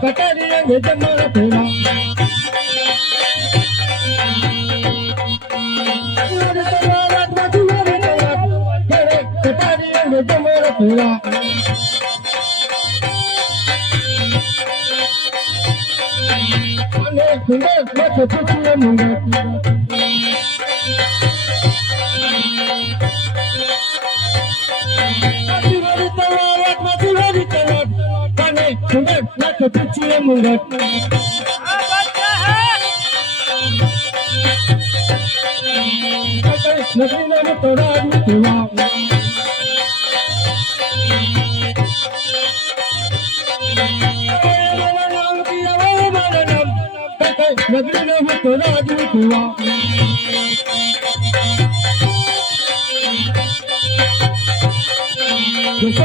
કટારી અંગે તમારા ભેળા કટારી અંગે તમારા ભેળા અને સુંદર માથે પૂછીએ મુંગર सुंदर नाच पीछे मुंगट नगरी में तोड़ा आदमी सेवा नगरी में तोड़ा आदमी सेवा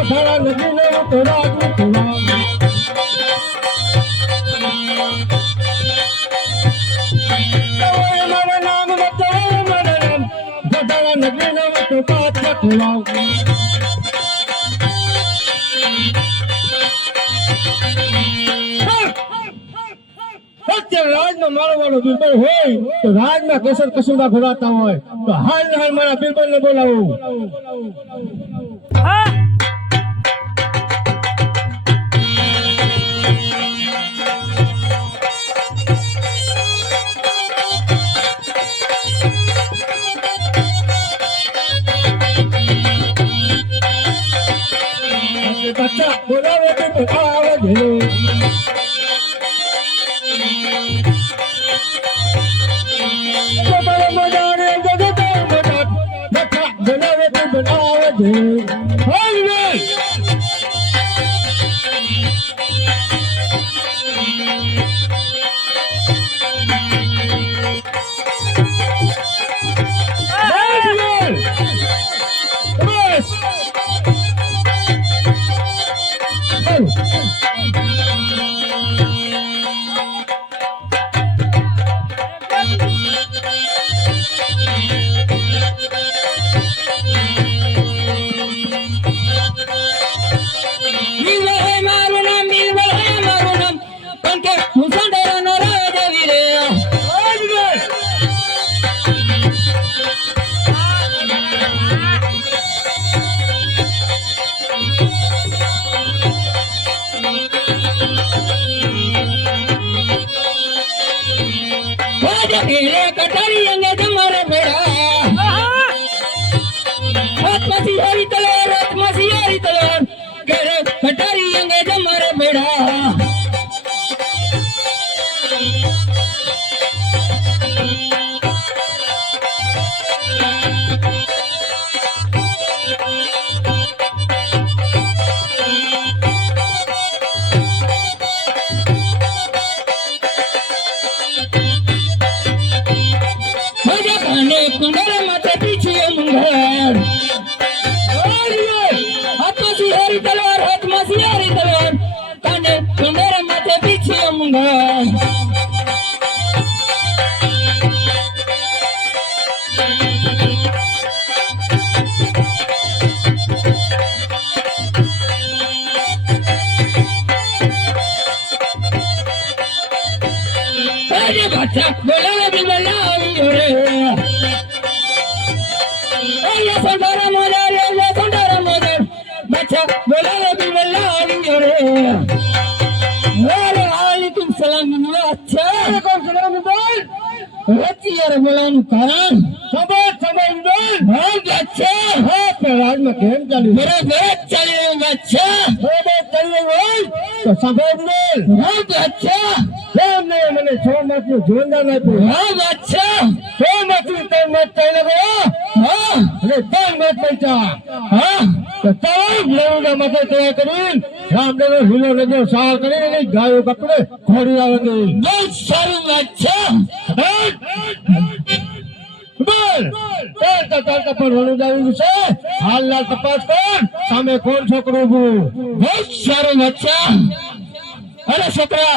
सारा नगरी में तोड़ा आदमी सेवा राज में केसर कसुंदा घुराता हो तो हाल हाल मारा बिरबल ने बोलाओ बच्चा बोलावे तो आवे घेरो बड़ा मजा रे जगत बड़ा बच्चा बोलावे तो आवे घेरो हाय रे कटारी अंगे तुम्हारे बेड़ा आत्मसी हरी तलवार करे कटारी अंगे तुम्हारे बेड़ा कुंडल माथे पीछे मुंगर हाथमासी हरी तलवार काने कुंडल माथे पीछे मुंगर अरे बच्चा बोला बिल्ला रे संडारा मोदर बच्चा बोला बिल्ला रे अरे वालेकुम सलाम अच्छा वालेकुम सलाम बोल रची यार बोलानु कारण सबर बोल हां अच्छा हां प्रवाद में केम चालू मेरा बेट चले बच्चा बेट चले बोल तो सबर बोल हां अच्छा हमने मैंने छो मत जोंदा नहीं तो हां अच्छा छो मत तो मत चले गो हां अरे तन मत पहुंचा हां तो तब लोग मत तो करीन रामदेव हिलो लगे साल करे नहीं गायो कपड़े घोड़ी आवे बहुत सारी अच्छा बोल ચાલતા પણ જાવું છે હાલના તપાસ કર સામે કોણ છોકરો બહુ बहुत સારું બચ્ચા અરે છોકરા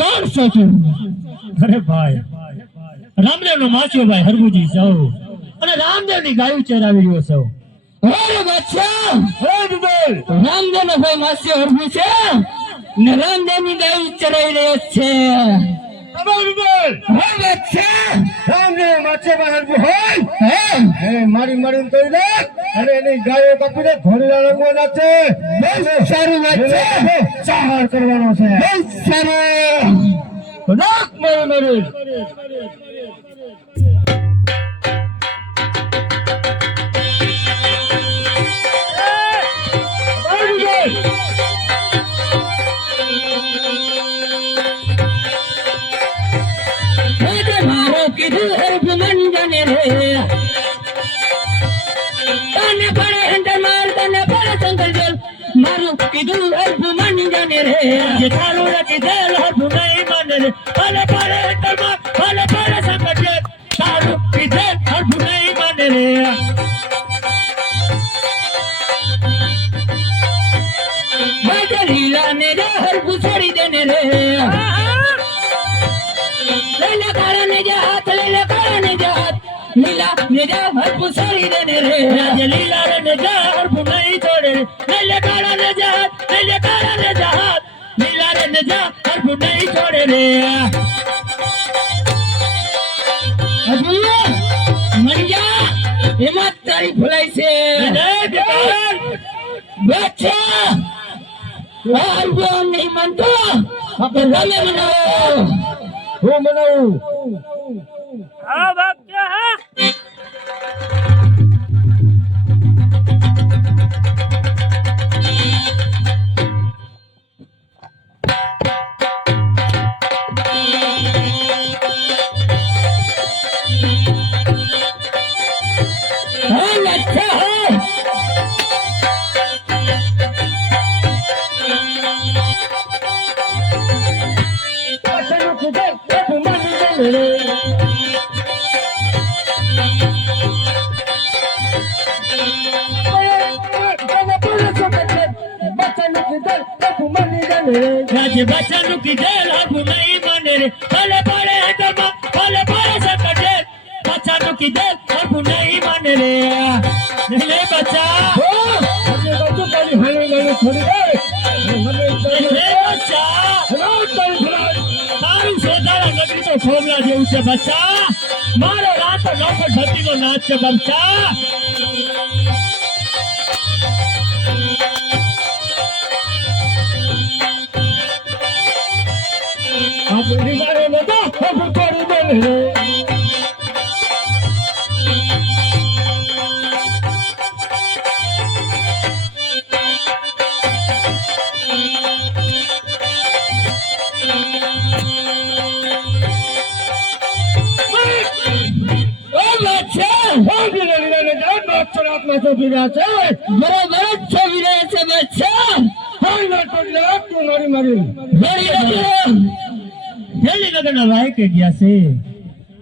કોણ છે અરે ભાઈ રામદેવ નો માછો ભાઈ હરગુજી સૌ અને રામદેવ ની ગાયું ચરાવી રહ્યો સૌ અરે બાદશાહ હે બિરબલ રામદેવનો ભાઈ માસી હરભુ છે ને રામદેવની ગાય ચરાઈ રહ્યો છે મારી મારી કહી દે અને એની ગાયો કાપી દે ઘોડીના રંગવાના છે સારું વાત છે ચાર કરવાનો છે સારું નાક મારી મારો કીધું હરભુ મન જાને રે તને પડે અંદર માર તને પડે શંકર જલ મારું કીધું હરભુ મન જાને રે જે તારું રાખી દેલ હરભુ નહીં માને રે ભલે પડે અંદર માર ભલે પડે શંકર જલ તારું કીધેલ હરભુ નહીં માને રે બાજા લીલા ને રે હરભુ છોડી દેને રે લેલે કાળા ને જા હાથ લેલે કાળા ને જા હાથ લીલા ને જા હરભુ છોડી દેને રે રાજે લીલા રે ને જા હરભુ નહીં છોડે લેલે કાળા ને જા હાથ લેલે કાળા ને જા હાથ લીલા રે ને જા હરભુ નહીં છોડે રે હરભુ મન જા એમાં તારી ભલાઈ છે બેઠા હરભુ નહીં માનતો આપણે રમે મનાવો હું મનાવું हाँ बाप क्या है अच्छा है રાજે બચ્ચાનું કીધેલ હરભુ નહીં માને રે ભલે પડે હેઠળમાં ભલે પડે શંકર જેલ બચ્ચાનું કીધેલ હરભુ નહીં માને રે લે બચ્ચા તારું સોદારા નગરી તો ખોબલા જેવું છે બચ્ચા મારો રાત નોકર ભટ્ટીનો નાચ છે બચ્ચા આપણી મારે નતો હરભુ છોડી દેને રે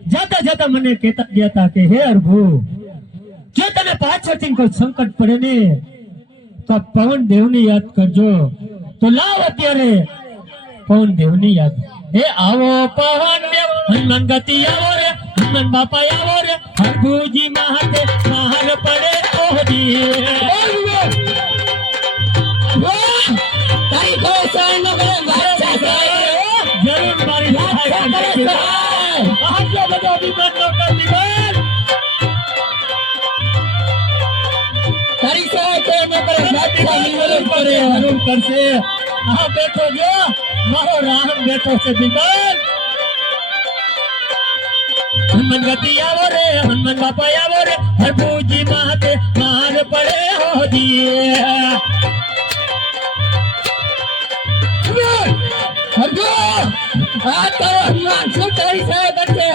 જાતા જાતા મને કહેતા ગયા હતા કે હે હરભુ જો તને પાછળથી કોઈ સંકટ પડે ને તો પવન દેવની યાદ કરજો તો લાવ અત્યારે પવન દેવની યાદ હે આવો પવન દેવ હનુમાન ગતિ આવો રે હનુમાન બાપા આવો રે હરભુજી માથે માર પડે ઓહજી તારી કોઈ સહન ન કરે બાદશાહ જરૂર મારી સહાય કરે આટલો બધો વિમાન નો કર વિમાન તારી સહાય કરે ન કરે બાદશાહ નિવૃત્ત કરે જરૂર કરશે આ બેઠો ગયો મારો રામ બેઠો છે વિમાન હનુમાન ગતિ આવો રે હનુમાન બાપા આવો રે હરભુજી માથે માર પડે હોજી હરભુ આ તો હનુમાન શું તારી સહાય કરશે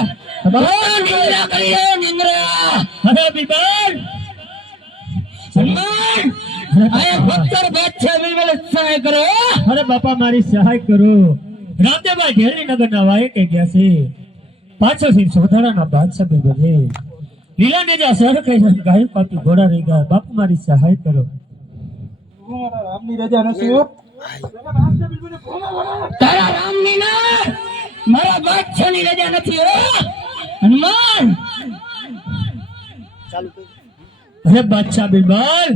ભગવાન નિંદ્રા કરી રહ્યો નિંદ્રા અરે વિમાન હનુમાન આયા ભક્તર બાદશાહ બિલબલ સહાય કરો અરે બાપા મારી સહાય કરો રામદેવભાઈ ઢેલની નગરના વાયે કે ગયા છે પાછળથી સોધારાના બાદશાહ બિલબલ લીલાને જા સર કહે ગાય પાપી ઘોડા રહી ગયા બાપુ મારી સહાય કરો રામની રજા નથી તારા રામની ના મારા બાદશાહની રજા નથી હો હનુમાન અરે બાદશાહ બિરબલ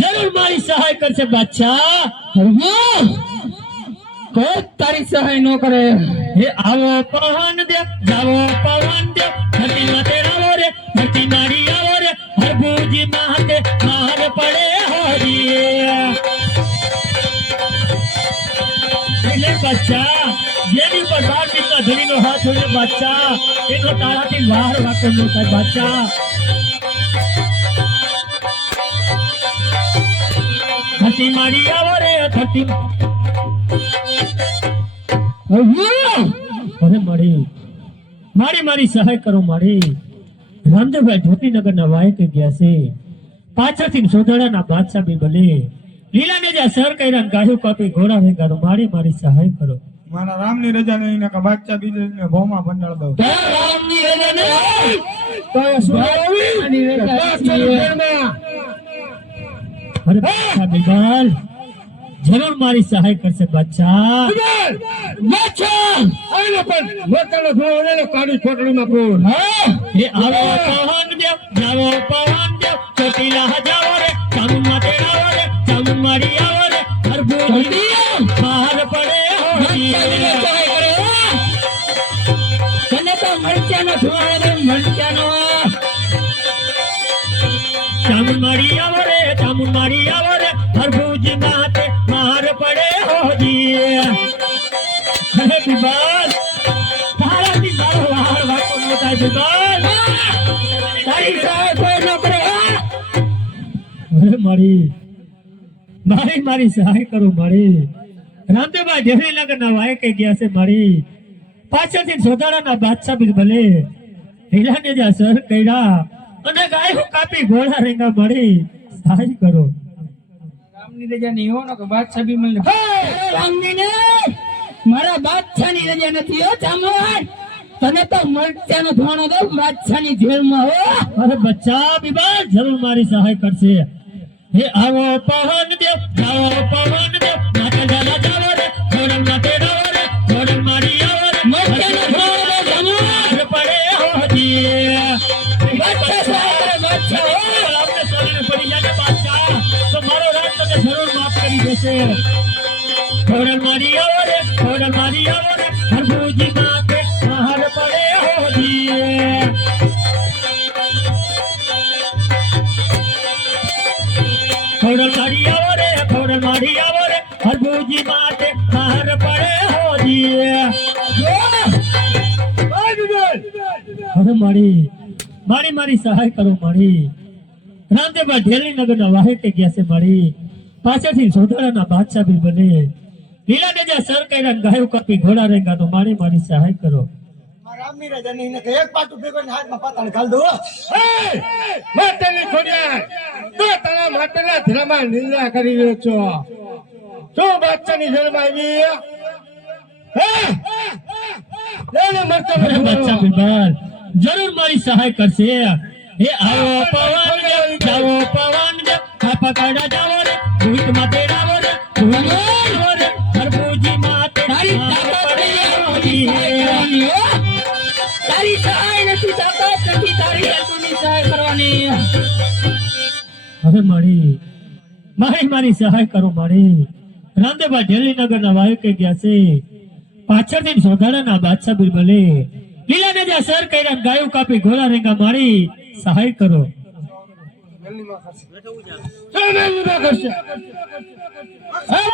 જરૂર મારી સહાય કરશે બાદશાહ. કોઈ તારી સહાય ન કરે. હે આવો પવન દેવ જાવો પવન દેવ ધરતી માથે રાવો રે ધરતી મારી આવો રે હરભુજી માથે માર પડે હોરી. એટલે બાદશાહ જેની પર 12 દીકરા ધણીનો હાથ હોય બાદશાહ એનો તારાથી વાર વાતો ન થાય બાદશાહ. ધરતી મારી આવો રે ધરતી અરે મારી સહાય કરો મારી. રામદેવભાઈ જ્યોતિનગર ના વાયકે ગયા છે. પાછળથી સોધડાના બાદશાહ બી ભલે લીલાને જ્યાં સર કર્યા ગાયું કાપી ઘોડા વેગાડો મારી સહાય કરો. મારા રામની રજા નહીં કે બાદશાહ બીજે ભોમાં ભંડાળ દઉં. રામની રજા નહીં તો એ શું રામની રજા બાદશાહની નથી. ઘરમાં. અરે બાદશાહ બિરબલ જરૂર મારી સહાય કરશે બાદશાહ. બાદશાહ આને પણ મોટાનો ધોળો લેલો કાળી કોટડીમાં પૂર. એ આવો પવન દેવ જાવો પવન દેવ ચોટીલા જાવો રે ચામુંડ માથે આવો રે ચામુંડ મારી આવો રે હરભુજી બહાર પડે હોરી. તને તો મરચાનો ધોળો મરચાનો ચામુંડ મારી આવો રે ચામુંડ મારી આવો રે હરભુજી માથે માર પડે હોરી. અરે બિરબલ તારાથી મારો વાર વાતો ન થાય બિરબલ. તારી સહાય કોઈ ન કરે. અરે મારી સહાય કરો મારી. રામદેવભાઈ દેવરીનગર ના વાયકે ગયા છે મારી. પાછળથી સોધાડાના બાદશાહ બી ભલે હીરાને જ્યાં સર કર્યા અને ગાયું કાપી ઘોડા રેંગા મારી સહાય કરો. રામની રજા નહીં હો ને કે બાદશાહ બી મળે. રામની ને મારા બાદશાહની રજા નથી હો ચામડ. તને તો મરચાનો ધોણો દઉં બાદશાહની જેલમાં હો. અરે બચ્ચા બિરબલ જરૂર મારી સહાય કરશે. હે આવો પવન દેવ જાવો પવન દેવ માથે જાલા જાવો રે ઘોડલ માથે રાવો રે ઘોડલ મારી આવો રે મરચાનો ધોણો દઉં જમાર પડે હોજી. બાદશાહ સહાય બાદશાહ આપણે શરીરે પડી જાય બાદશાહ તો મારો રાજ તને જરૂર માફ કરી દેશે. ઘોડલ મારી આવો રે ઘોડલ મારી આવો રે હરભુજી માથે માર પડે હોજી. ઘોડલ મારી આવો રે ઘોડલ મારી આવો રે હરભુજી માથે માર પડે હોજી. હવે મારી સહાય કરો મારી. રામદેવભાઈ ઢેલીનગર ના વાહેકે ગયા છે મારી. પાછળથી સોધાડાના બાદશાહ બી બને લીલાને જ્યાં સર કર્યા ગાયું કાપી ઘોડા રેંગા તો મારી સહાય કરો. રામની રજા નહીં કે એક પાટું ભેગો હાથમાં પાતાળ ઘાલ દો. માતાની ખોડિયાર તો તારા માટેના ધર્મમાં નિંદા કરી રહ્યો છો. શું બાદશાહની જેલમાં આવી? અરે બાદશાહ બિરબલ જરૂર મારી સહાય કરશે. હે આવો પવન દેવ જાવો પવન દેવ ખાપા કાઢા જાવો રે ભૂત માથે રાવો રે ભૂલો રે હરભુજી માથે તારી સહાય નથી તાકાત નથી તારી હેતુની સહાય કરવાની. હવે મારી સહાય કરો મારી. રામદેવભાઈ ઢેલીનગર ના વાયકે ગયા છે. પાછળથી સોધાડાના બાદશાહ બી ભલે લીલાને જ્યાં સર કર્યા ગાયું કાપી ઘોડા રેંગા મારી સહાય કરો.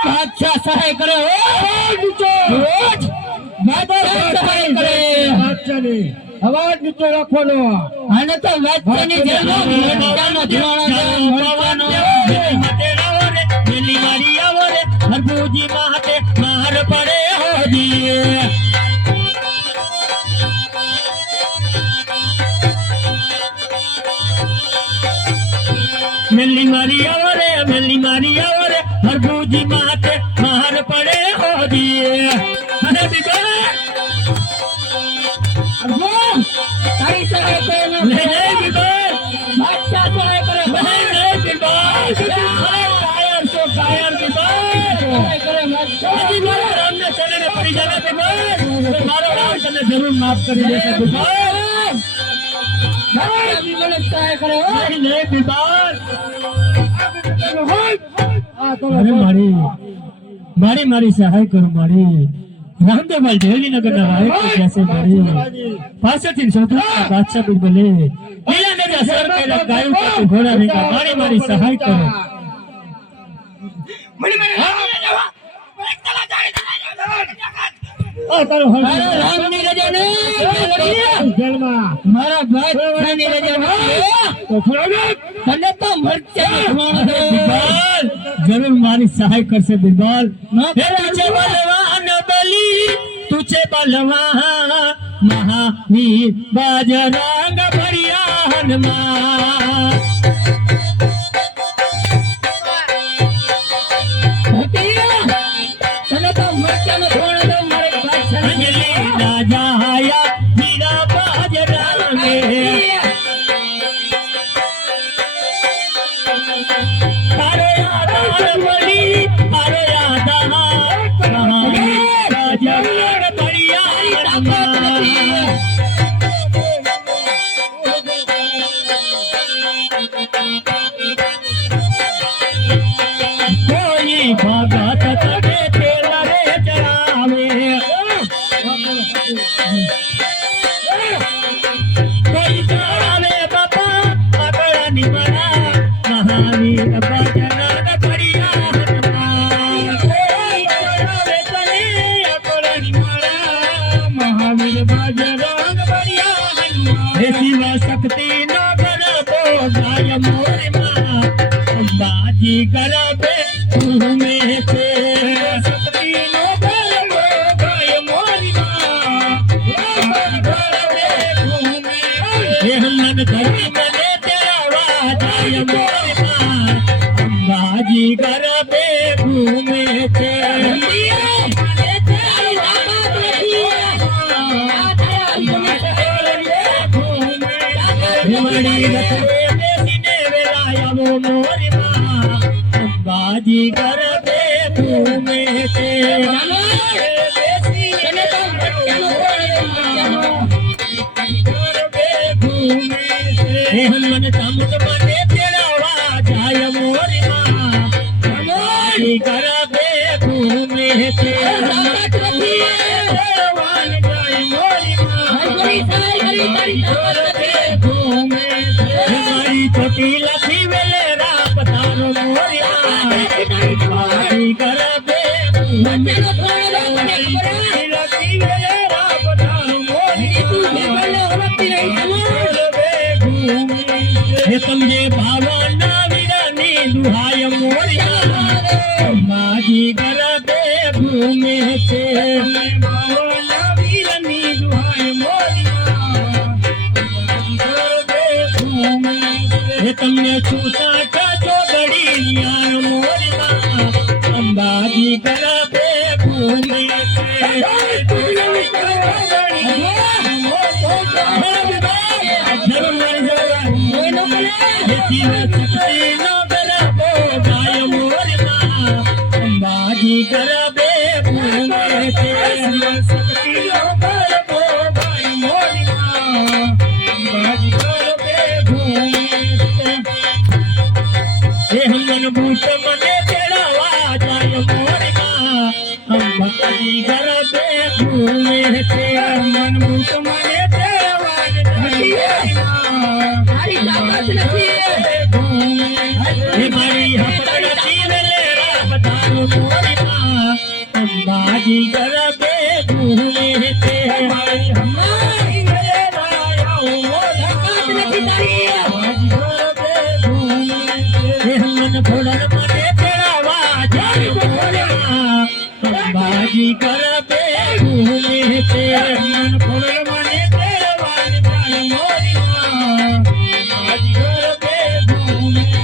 બાદશાહ સહાય કરે સહાય કરે. અવાજ નીચે રાખવાનો. આને તો બાદશાહની જેલમાં મરચાનો ધોળો મરચાનો વેલી મારી આવો રે હરભુજી માથે માર પડે હોજી. મેલી મારી આવો રે હરભુજી માથે માર પડે હોજી. અરે બિરબલ તારી સહાય કરે ન બિરબલ બાદશાહ સહાય કરે કાયર બિરબલ કરે મારા રામને ચરણે પડી જાય બિરબલ તો મારો રામ તને જરૂર માફ કરી દેશે બિરબલ. બાદશાહ બી મને સહાય કરે હો. નહીં નહીં બિરબલ હા તો અરે મારી સહાય કરો મારી રામદેવભાઈ દેવલીનગર ના રાયક જैसे મારી પાછળથી શોધરા બાદશાહ બિરબલે લીલા નગર સર પેલા ગાયું સાથે ઘોડા રેંગા મારી સહાય કરો તારો મારા રામની રજા નહીં જેલમાં મારા બાદશાહની રજા નહીં તો ફરાવે તને તો મરચા ખવાણો બિરબલ જરૂર મારી સહાય કરશે બિરબલ ના હે તુજે બલવાન બલી તુજે બલવાન મહાવીર બજરંગ બળિયા હનુમાન તને તો મરચાનો ખવાણો દઉં મારે બાદશાહ અંજલિ રાજા આયા વીરા બજરંગે તારો આધાર બલી તારો આધાર મહાવીર બજરંગ બળિયા હનુમાન કોઈ ભગત તને તેલા રે ચરાવે કોઈ ચરાવે બાપા અકળા નિમણા મહાવીર બજરંગ બળિયા હનુમાન કોઈ ચરાવે તને અકળા નિમણા મહાવીર બજરંગ બળિયા હનુમાન હે શિવ શક્તિ નો ગરબો ગાય મોરે માં અંબાજી ગરબે ઘૂમે છે શક્તિ નો ગરબો ગાય મોરી માં ગરબે ઘૂમે હે મન ધરી મને તેરા જાય મોરી માં અંબાજી ગરબે ઘૂમે છે મળી રખડે બેસીને વેલાયાવો મોરી માં અંબાજી ગરબે ઘૂમે છે તને તો મરચાનો ખવાણો ગરબે ઘૂમે છે હે હનુમાન ચામુંડ મને તેડાવા જાય મોરી માં અંબાજી ગરબે ઘૂમે છે તેડવાન જાય મોરી માં ગરબે ઘૂમે છે મારી ચોટીલા થી વેલેરા પધારો મોરી માં અંબાજી ગરબે ઘૂમે છે ચોટીલા થી વેલેરા પધારો મોરી માં ગરબે ઘૂમે છે હે તમને ભાવના વીરની દુહાય મોરી માં અંબાજી ગરબે ઘૂમે છે ભાવના વીરની દુહાય મોરી માં ગરબે ઘૂમે છે હે તમને છૂટા કાચો દડી યાર મોરી માં અંબાજી ગરબે ઘૂમે છે અંબાજી ગરબે ઘૂમે છે શક્તિ નો ગરબો ગાય મોરી માં અંબાજી ગરબે ઘૂમે છે હે હમન ભૂત મને તેડાવા જાય મોરી માં અંબાજી ગરબે ઘૂમે છે હમન ભૂત મને તેડાવા જાય મોરી માં હે મારી હપકડતી વેલેરા પધારો મોરી માં અંબાજી ગરબે ઘૂમે છે મારી હમારી વેલેરા આવો મોરી અંબાજી ગરબે ઘૂમે છે હે હમન ફોડન મને તેડાવા જાય મોરી માં અંબાજી ગરબે ઘૂમે છે હમન ફોડન મને તેડાવા જાય મોરી માં અંબાજી ગરબે ઘૂમે છે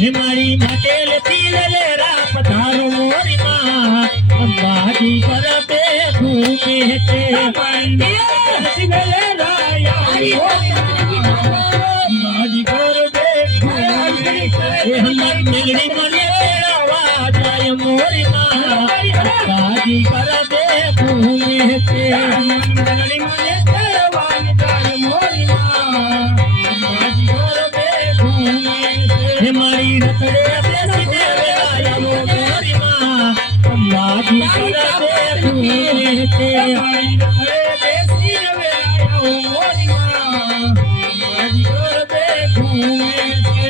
હે મારી માટેલ થી વેલેરા પધારો મોરી માં અંબાજી ગરબે ઘૂમે છે અંબાજી વેલેરા આવો અંબાજી ગરબે ઘૂમે છે હે હમન મેલડી મને તેડાવા જાય મોરી માં અંબાજી ગરબે ઘૂમે છે હમન મેલડી મને તેડાવા જાય મોરી માં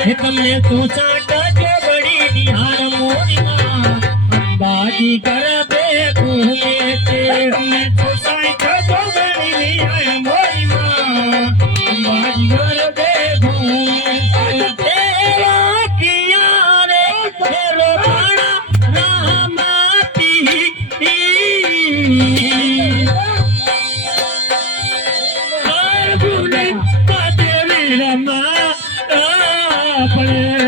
હે તમને તો સાટ જો બડી નિહાર મોરીમાં અંબાજી કરબે ઘૂમે છે તમને તો સાટ જો બડી નિહાર મોરીમાં અંબાજી કરબે ઘૂમે છે એવા કિયા રે ફેરો પાણા રામાતી હરગુને પાતેરી રમા આપણે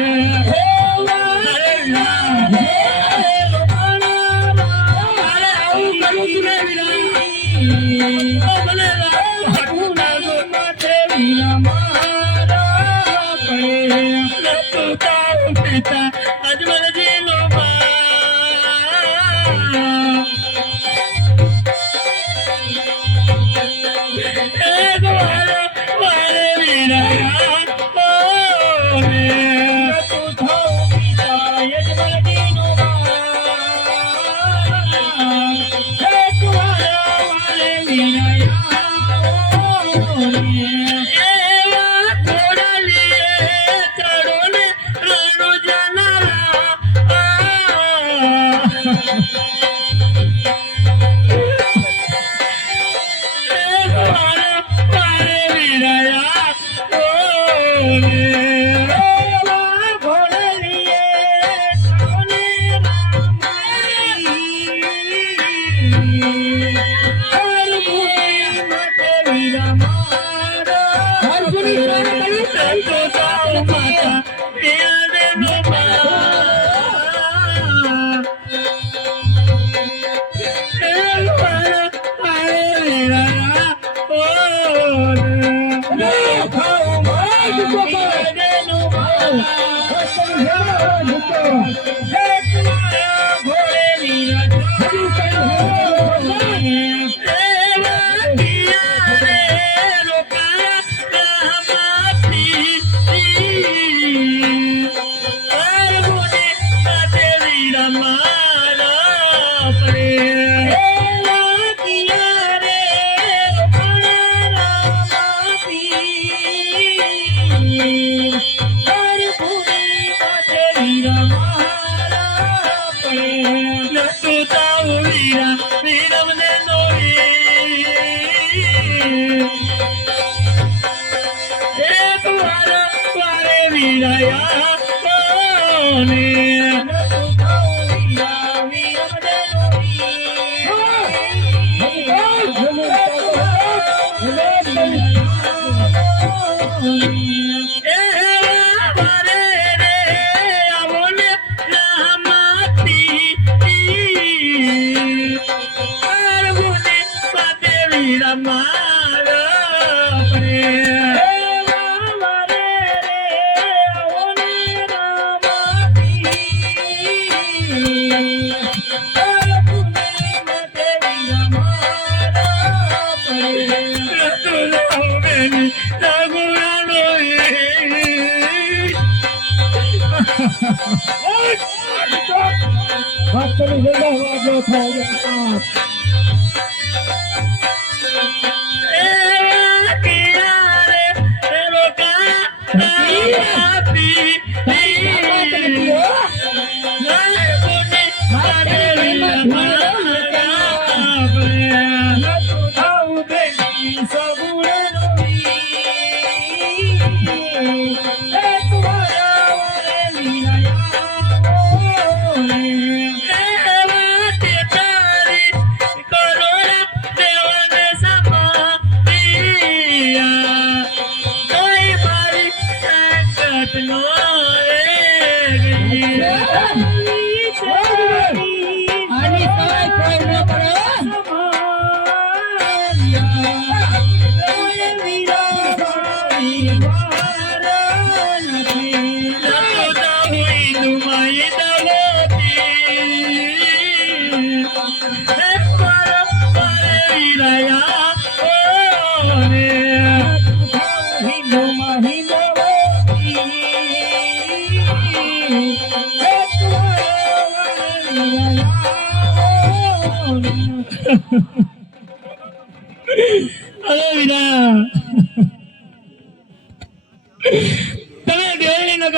અજમલ જીલો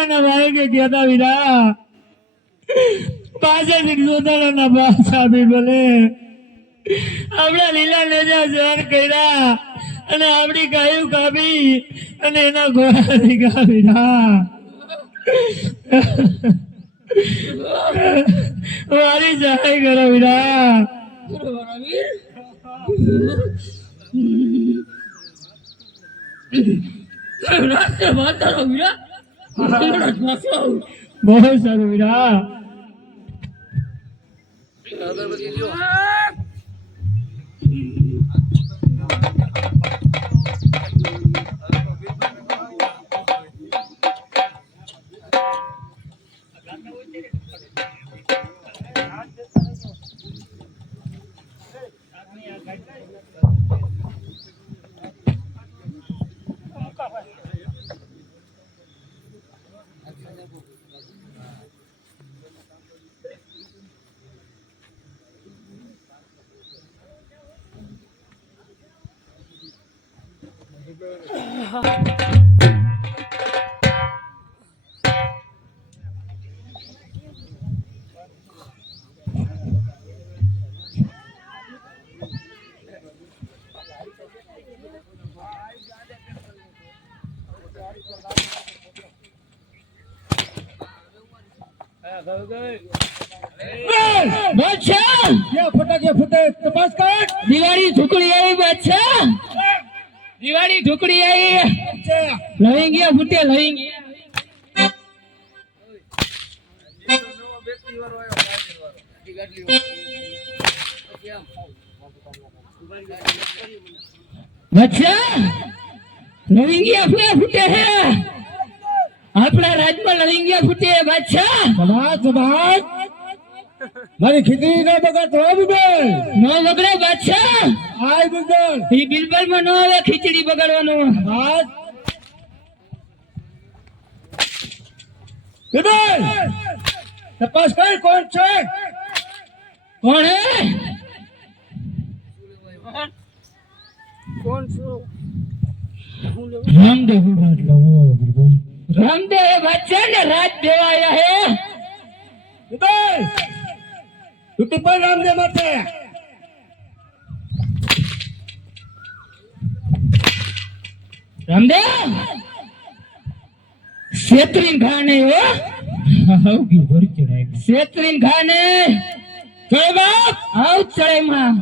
કને વાગે ગયા તા વીરા પાછળથી જોતાના પાછા બી બોલે આપણા લીલા નેજા જવાન કર્યા અને આપણી ગાયું કાપી અને એના ઘોડાની કાપી મારી સહાય કરો વીરા બહુ સારું વીરા બાદશાહ ક્યાં ફૂટે તપાસ કર. દિવાળી ઢુકડી આવી બાદશાહ દિવાળી ઢુકડી આવી લઈ ગયા ફૂટે લઈ ગયા બાદશાહ લવિંગિયા ફૂટે હે આપણા રાજમાં લવિંગિયા ફૂટે બાદશાહ સમાજ મારી ખીચડી નો બગાડ થયો બિબલ નો બગડે બાદશાહ આય બિબલ ઈ બિલબલ માં નો આવે ખીચડી બગાડવાનું સમાજ બિબલ તપાસ કર કોણ છે કોણ હે રામદેવ રામદેવ બાદશાહ ને રાજ દેવાયા હે બિબલ યુટ્યુબ પર રામદેવ માટે રામદેવ શેત્રીન ખાને હો આવકી ભરી ચડાઈ શેત્રીન ખાને ચડે બાપ આવ ચડાઈ માં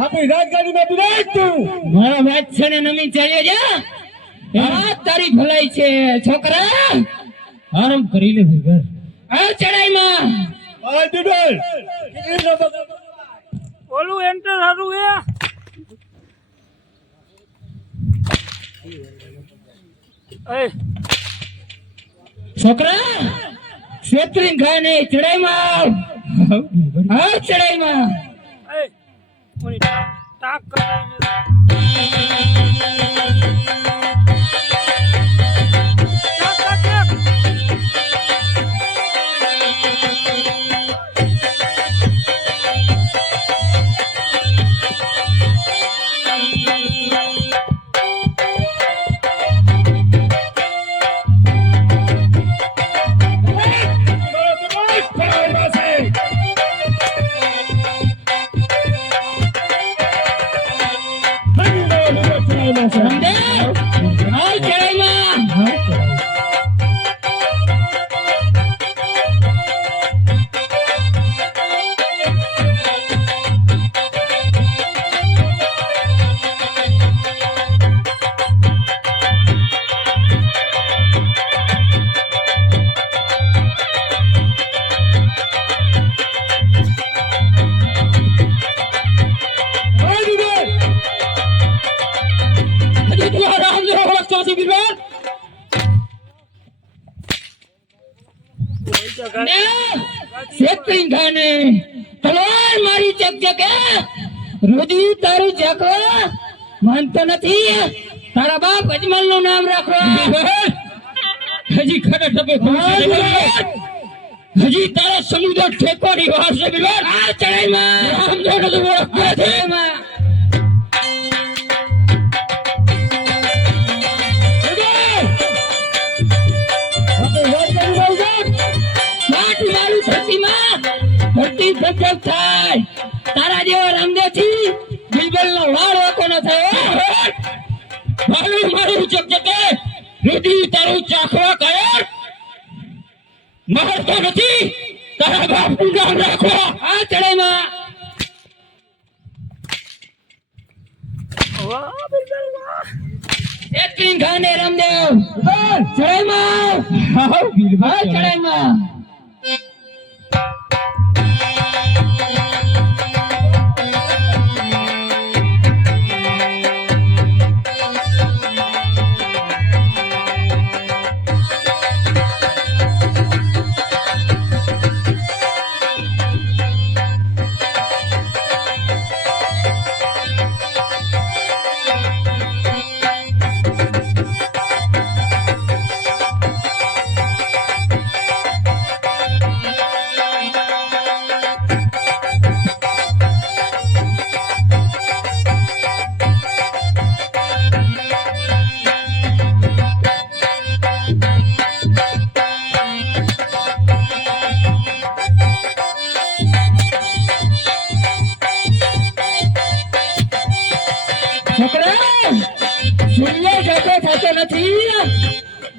આપણી રાજગાડીમાં બિરાજ તું મારા બાદશાહ ને નમી ચાલ્યો જા આ તારી ભલાઈ છે છોકરા આરામ કરી લે ભાઈ ઘર આવ ચડાઈ માં આય બિબલ ખીચડી નો બગાડ ઓલું એન્ટર હારું એ છોકરા શેત્રીન ખાને ચડાઈ માં આવ ચડાઈ માં એ ઓલી ટાક કરાઈને સેકરિંગ ખાને તલવાર મારી ચકચકે રુધિર તારું ચકવા માનતો નથી તારા બાપ અજમલ નું નામ રાખો હજી ખરા ટપે હજી તારા સમુદ્ર ઠેકોની વાત છે બિલવાર આ ચડાઈમાં રામ જોડે તો ઓળખતો નથી એમાં માટી મારું ધરતીમાં ધરતી ધબધબ થાય તારા જેવા રામદેવ થી બિલબલ નો વાળ વાકો ન થયો મારું મારું ચકચકે રુધિર તારું ચાખવા કયર મારતો નથી તારા બાપનું નામ રાખો આ ચડાઈમાં સેકરિંગ ખાને રામદેવ ચડાઈમાં હાઉ બિલવાર આ ચડાઈમાં છોકરા સૂર્ય જતો થતો નથી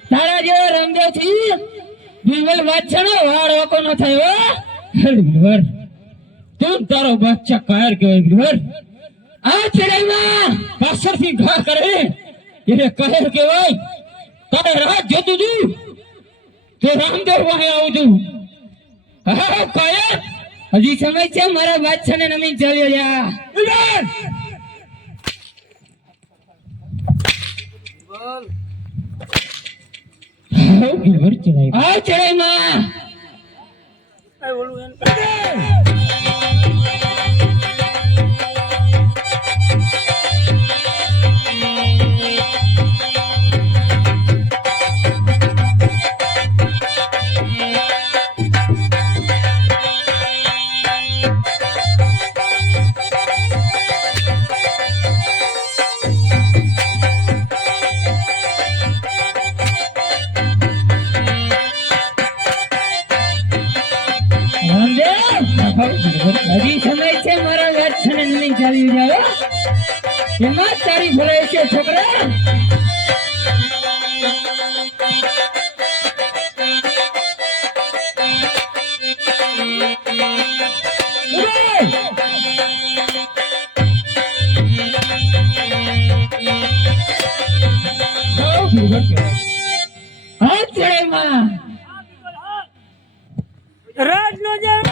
તારા જેવા રામદેવ થી બિલબલ વાછણો વાળ વાકો ન થયો બિલવાર તું તારો બચ્ચા કાયર કહેવાય બિલવાર આ ચડાઈમાં પાછળથી ઘા કરે એને કાયર કહેવાય તારે રાત જોતું તું તો રામદેવ વાહે આવું તું હા કાયર હજી સમય છે મારા વાછાને નમીન ચાલ્યો જા બિલવાર હાઉ બિલવાર ચડાઈ આ ચડાઈમાં હજી સમય છે મારા વાછાને નમીન ચાલ્યો જાઓ એમાં જ તારી ભલાઈ છે છોકરા હા ચડાઈમાં રાજ નો જાય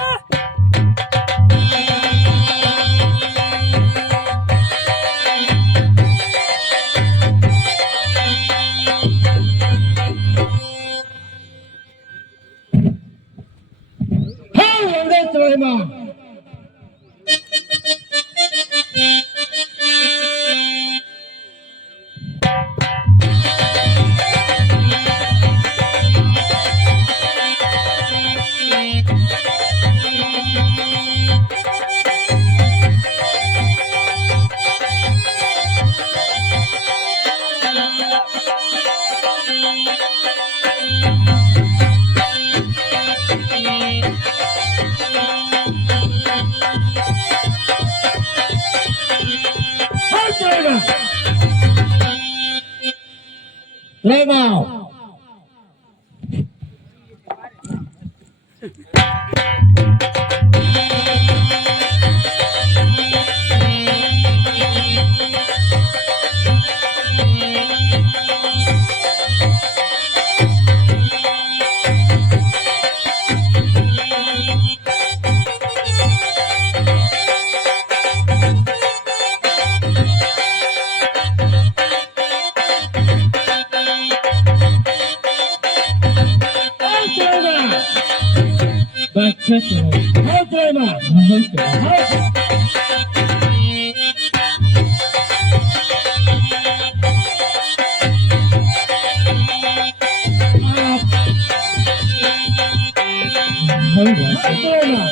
લઈ આવ પાછા ચડાવી. હાલ ચડાઈમાં. હવે ચડાવી. હાલ. હવે વાત. હાલ ચડાઈમાં.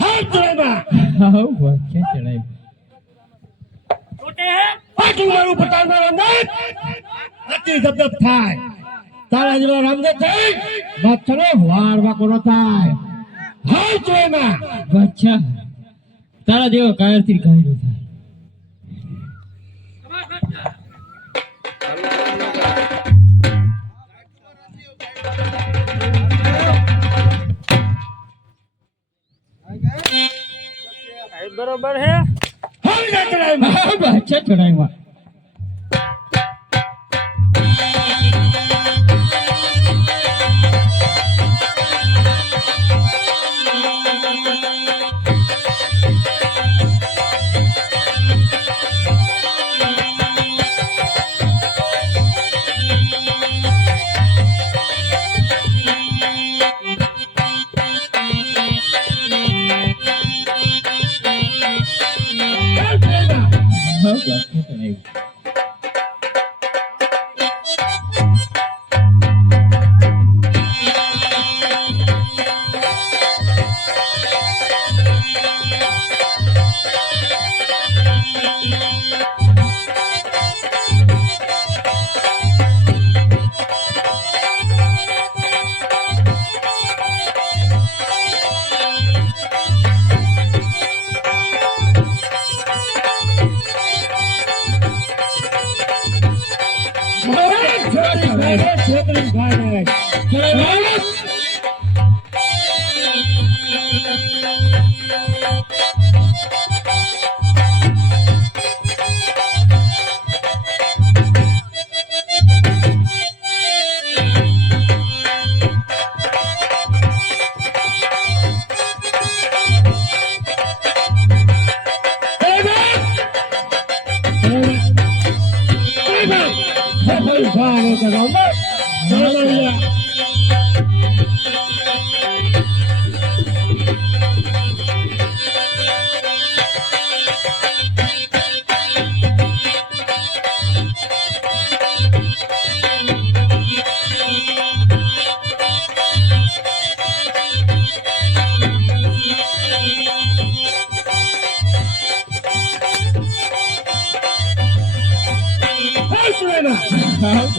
હાલ ચડાઈમાં. હવે પાછા ચડાવી. પાછું મારું પટાણ રામદેવ અતિ ધબધબ થાય તારા જેવો રામદેવ થાય બાદશાહનો વાર વાકો ન થાય. હાલ ચડાઈમાં. પાછા તારા જેવો કાયરથી કાયરો થાય. બરોબર હે હાલ જા ચડાઈમાં. હવે પાછા ચડાવ્યા. હાલ ચડાઈમાં. હવે પાછા ચડાવ્યા. છેતરી ભાઈ ચડાવ્યા. હવે